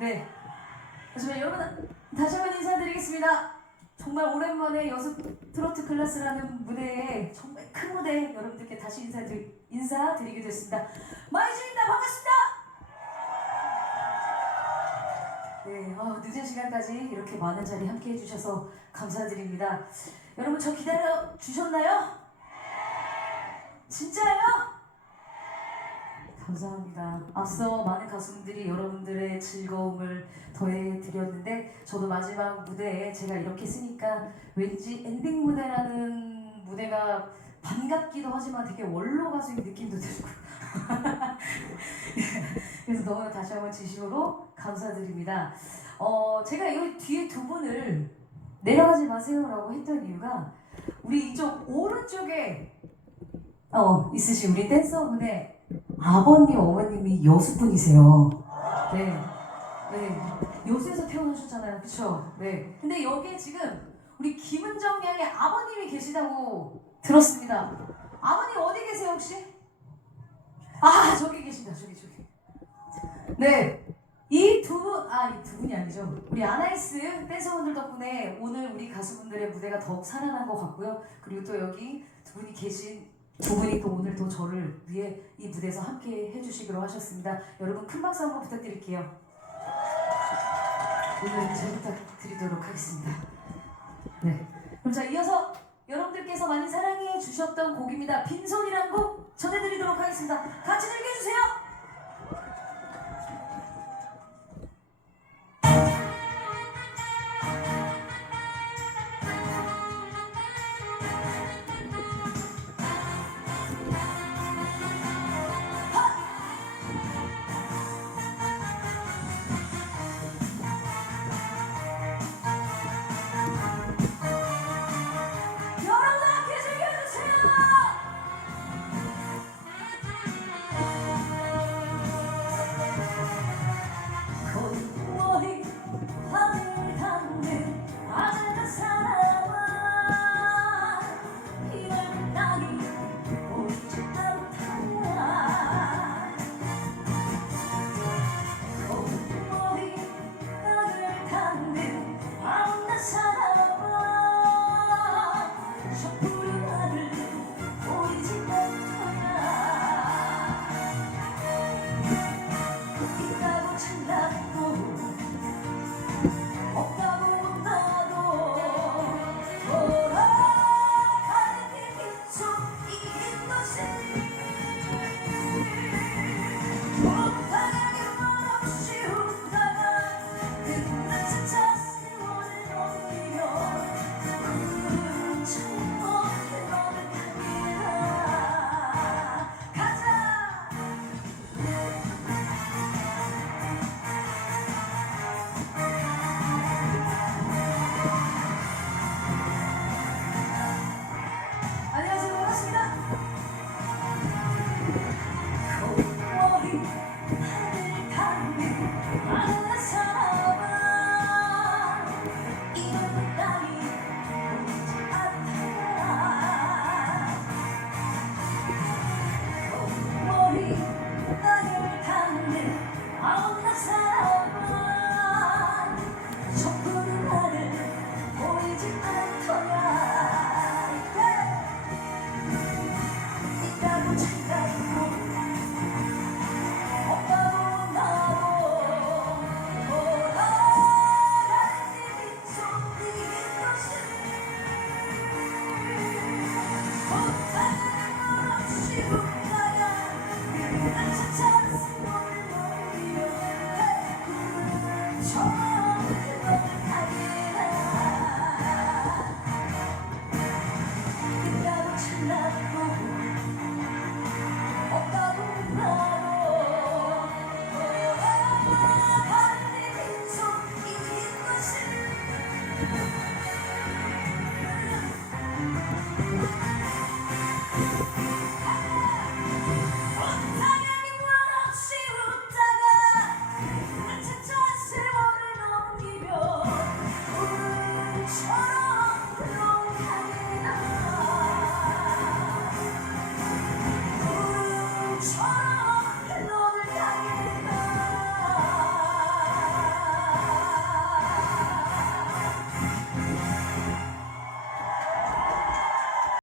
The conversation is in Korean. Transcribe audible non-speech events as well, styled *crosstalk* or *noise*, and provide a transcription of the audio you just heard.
네. 하지만 여러분 다시 한번 인사드리겠습니다. 정말 오랜만에 여수 트로트 클래스라는 무대에 정말 큰 무대 여러분들께 다시 인사드리, 인사드리게 됐습니다. 마이즈입니다. 반갑습니다. 네, 아, 늦은 시간까지 이렇게 많은 자리 함께 해주셔서 감사드립니다. 여러분 저 기다려 주셨나요? 진짜요? 감사합니다. 앞서 많은 가수분들이 여러분들의 즐거움을 더해 드렸는데 저도 마지막 무대에 제가 이렇게 쓰니까 왠지 엔딩 무대라는 무대가 반갑기도 하지만 되게 원로 가수의 느낌도 들고 *laughs* 그래서 너무 다시 한번 진심으로 감사드립니다. 어 제가 이 뒤에 두 분을 내려가지 마세요라고 했던 이유가 우리 이쪽 오른쪽에 어 있으신 우리 댄서분의 아버님, 어머님이 여수분이세요. 네. 네. 여수에서 태어나셨잖아요. 그쵸? 네. 근데 여기에 지금 우리 김은정 양의 아버님이 계시다고 들었습니다. 아버님 어디 계세요, 혹시? 아, 저기 계신다. 저기, 저기. 네. 이 두 분, 아, 이 두 분이 아니죠. 우리 아나이스 댄서분들 덕분에 오늘 우리 가수분들의 무대가 더욱 살아난 것 같고요. 그리고 또 여기 두 분이 계신 두 분이 또 오늘 또 저를 위해 이 무대에서 함께 해주시기로 하셨습니다. 여러분 큰 박수 한번 부탁드릴게요. 오늘 잘 부탁드리도록 하겠습니다. 네. 그럼 자 이어서 여러분들께서 많이 사랑해 주셨던 곡입니다. 빈손이란 곡 전해드리도록 하겠습니다. 같이 즐겨주세요. Oh.